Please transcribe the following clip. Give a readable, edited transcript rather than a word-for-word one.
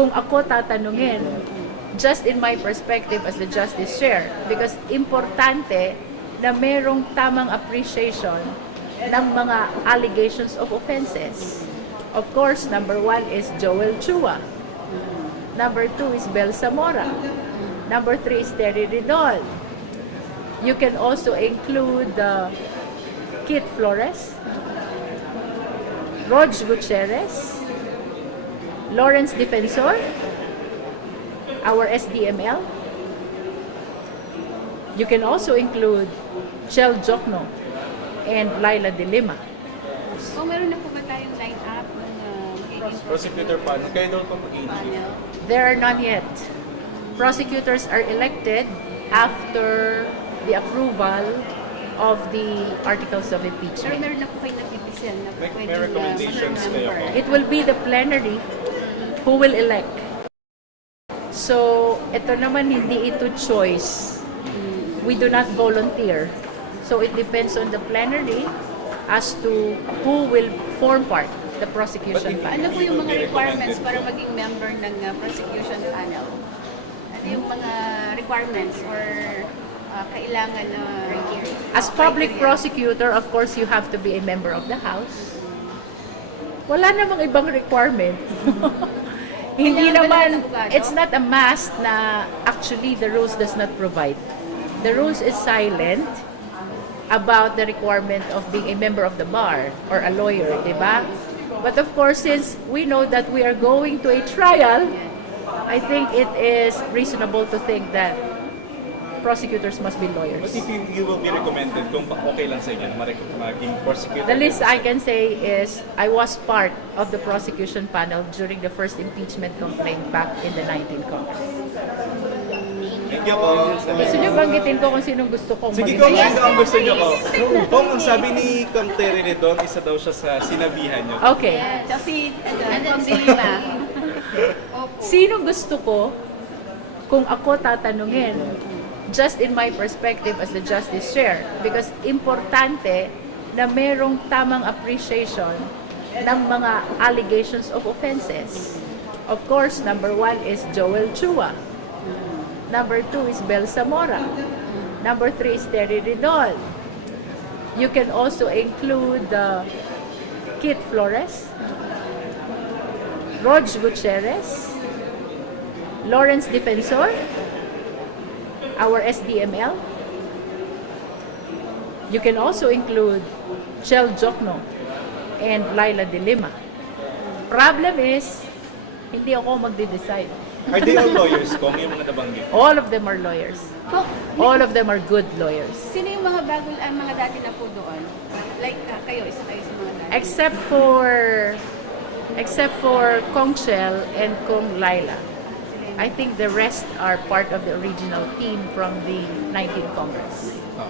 kung ako tatanungin, just in my perspective as the Justice Chair, because importante na merong tamang appreciation ng mga allegations of offenses. Of course, number 1 is Joel Chua. Number 2 is Bel Zamora. Number 3 is Terry Ridol. You can also include Kit Flores, Rog Gutierrez, Lawrence Defensor, our SDML. You can also include Chel Jokno and Laila De Lima. Kung meron na po ba tayong line-up ng magiging Prosecutor panel, kayo daw po panel? There are none yet. Prosecutors are elected after the approval of the articles of Pero impeachment. meron na po kayo nag-ipisan na May pwedeng recommendations kayo po? It will be the plenary who will elect. So, ito naman hindi ito choice. We do not volunteer. So, it depends on the plenary as to who will form part the prosecution Ano panel. po yung mga requirements para maging member ng prosecution panel? Ano yung mga requirements or kailangan na As public prosecutor, of course, you have to be a member of the House. Wala namang ibang requirement. Hindi Kailangan ba naman, ng abogado? it's not a must na actually the rules does not provide. The rules is silent about the requirement of being a member of the bar or a lawyer, di ba? But of course, since we know that we are going to a trial, I think it is reasonable to think that prosecutors must be But lawyers. if you will be recommended, kung okay lang sa inyo, maging prosecutor. The least I can say is I was part of the prosecution panel during the first impeachment complaint back in the 19th Congress. Thank you po. Gusto niyo banggitin ko kung sinong gusto kong Sige maging- kung sino ang gusto niyo ko. Kung ang sabi ni Kong Terry Ridon, isa daw siya sa sinabihan niyo. Okay. Kasi, Kong De Lima. Opo. Sino gusto ko kung ako tatanungin, just in my perspective as the Justice Chair, because importante na merong tamang appreciation ng mga allegations of offenses. Of course, number 1 is Joel Chua. Number 2 is Bel Zamora. Number 3 is Terry Ridol. You can also include Kit Flores, Rog Gutierrez, Lawrence Defensor, our SDML. You can also include Chel Jokno and Laila De Lima. Problem is, hindi ako magde-decide. Are they all lawyers, Kong, yung mga nabanggit? All of them are lawyers. Kung, All of them are good lawyers. sino yung mga bago, mga dati na po doon? Like, kayo, isa kayo sa mga dati. Except for Kong Chel and Kong Laila. I think the rest are part of the original team from the 19th Congress. Oh.